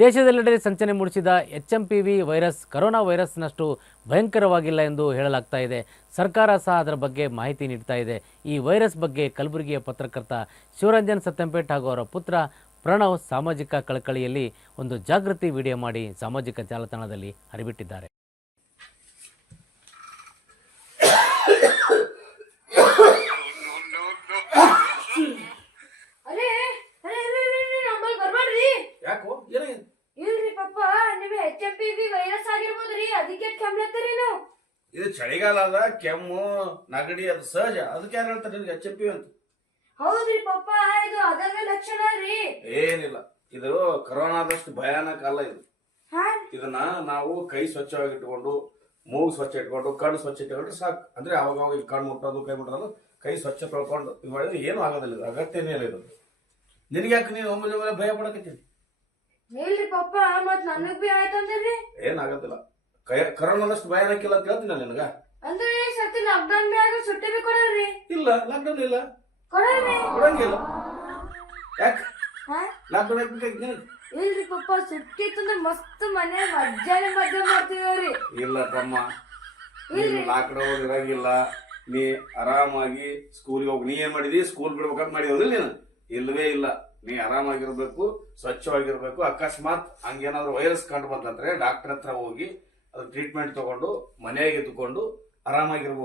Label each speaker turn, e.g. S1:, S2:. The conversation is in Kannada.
S1: ದೇಶದೆಲ್ಲೆಡೆ ಸಂಚನೆ ಮೂಡಿಸಿದ H M P V virus, corona ವೈರಸ್ನಷ್ಟು ಭಯಂಕರವಾಗಿಲ್ಲ ಎಂದು ಹೇಳಲಾಗ್ತಾ ಇದೆ. ಸರ್ಕಾರ ಸಹ ಅದರ ಬಗ್ಗೆ ಮಾಹಿತಿ ನೀಡ್ತಾ ಇದೆ. ಈ ವೈರಸ್ ಬಗ್ಗೆ ಕಲಬುರಗಿಯ ಪತ್ರಕರ್ತ ಶಿವರಂಜನ್ ಸತ್ಯಂಪೇಟ್ ಹಾಗೂ ಅವರ ಪುತ್ರ ಪ್ರಣವ್ ಸಾಮಾಜಿಕ ಕಳಕಳಿಯಲ್ಲಿ ಒಂದು ಜಾಗೃತಿ ವಿಡಿಯೋ ಮಾಡಿ ಸಾಮಾಜಿಕ ಜಾಲತಾಣದಲ್ಲಿ ಹರಿಬಿಟ್ಟಿದ್ದಾರೆ
S2: ಅರೇ ಅರೇ ಅರೇ ಅರೇ, ಅರೇ, ನಮ್ಮಲ್ಲಿ ಬರ್ಬೇಡ್ರಿ
S3: ಯಾಕೋ ಏನಾಗಿದೆ
S2: ಇಲ್ರಿ ಪಪ್ಪ ನಿಮ್ H M P V virus ಆಗಿರ್ಬೋದ್ರಿ ಅದಕ್ಕೆ ಕೆಮ್ಲತ್ತರಿ ನಾವು
S3: ಇದು ಚಳಿಗಾಲ ಅದ ಕೆಮ್ಮು ನಗಡಿ ಅದು ಸಹಜ. ಅದಕ್ಕೆ ಯಾರು ಹೇಳ್ತಾರೆ ನಿನ್ಗೆ ಎಚ್ ಅಂತ?
S2: ಹೌದ್ರಿ ಪಪ್ಪ ಇದು ಅದರ ಲಕ್ಷಣ ರೀ.
S3: ಏನಿಲ್ಲ. ಇದು ಕರೋನಾದಷ್ಟು ಭಯಾನಕ ಅಲ್ಲ ಇದು.
S2: ಹಾ?
S3: ಇದನ್ನ ನಾವು ಕೈ ಸ್ವಚ್ಛವಾಗಿ ಇಟ್ಕೊಂಡು ಮೂಗು ಸ್ವಚ್ಛ ಇಟ್ಕೊಂಡು ಕಣ್ಣು ಸ್ವಚ್ಛ ಇಟ್ಕೊಂಡ್ರೆ ಸಾಕು. ಅಂದ್ರೆ ಅವಾಗ ಅವಾಗ ಈ ಕಣ್ಣು ಮುಟ್ಟೋದು ಕೈ ಮುಟ್ಟೋದು ಕೈ ಸ್ವಚ್ಛ ತೊಳ್ಕೊಂಡು ಇದು ಮಾಡಿದ್ರೆ ಏನು ಆಗೋದಿಲ್ಲ ಇದು. ಅಗತ್ಯನೇ ಇಲ್ಲ ಇದು. ನಿನಗೆ ಯಾಕೆ ನೀನು ಒಮ್ಮೆ ಒಮ್ಮೆ ಭಯ ಪಡಕತ್ತೀನಿ
S2: ಇಲ್ರಿ ಪಪ್ಪ ಮತ್ ನನಗ್ ಬಿ ಆಯ್ತಂದ್ರಿ?
S3: ಏನಾಗೋದಿಲ್ಲ ಕರೋನಾದಷ್ಟು ಭಯಾನಕಿಲ್ಲ ಅಂತ ಹೇಳ್ತೀನಿ ನಿನಗ.
S2: ಅಂದ್ರೆ ಈ ಸರ್ತಿ ಲಾಕ್ಡೌನ್ ಮ್ಯಾಗ ಸುಟ್ಟಿ ಬಿ ಕೊಡೋರಿ
S3: ಇಲ್ಲ ಲಾಕ್ಡೌನ್ ಇಲ್ಲ.
S2: ಕೊಡಲ್ರಿ
S3: ಕೊಡಂಗಿಲ್ಲ ಯಾಕೆ?
S2: ಹಾ?
S3: ಲಾಕ್ಡೌನ್ ಯಾಕೆ ಬೇಕಾಗಿತ್ತು ನಿನಗೆ?
S2: ಇಲ್ರಿ ಪಪ್ಪ ಸುಟ್ಟಿ ಇತ್ತಂದ್ರೆ ಮಸ್ತ್ ಮನೆ ಮಜ್ಜಾನೆ ಮಜ್ಜೆ ಮಾಡ್ತಿದ್ರಿ
S3: ಇಲ್ಲ ತಮ್ಮ. ನೀನು ಲಾಕ್ಡೌನ್ ಇರಂಗಿಲ್ಲ. ನೀ ಆರಾಮಾಗಿ ಸ್ಕೂಲ್ಗೆ ಹೋಗಿ. ನೀ ಏನ್ ಮಾಡಿದಿ? ಸ್ಕೂಲ್ ಬಿಡ್ಬೇಕಂತ ಮಾಡಿದ್ರಿ ನೀನು. ಇಲ್ಲವೇ ಇಲ್ಲ. ನೀ ಆರಾಮಾಗಿರ್ಬೇಕು ಸ್ವಚ್ಛವಾಗಿರ್ಬೇಕು. ಅಕಸ್ಮಾತ್ ಹಂಗೇನಾದ್ರು ವೈರಸ್ ಕಂಡು ಬಂತಂದ್ರೆ ಡಾಕ್ಟರ್ ಹತ್ರ ಹೋಗಿ ಅದು ಟ್ರೀಟ್ಮೆಂಟ್ ತಗೊಂಡು ಮನೆಗೆ ಇದ್ದುಕೊಂಡು ಆರಾಮಾಗಿರ್ಬೋದು.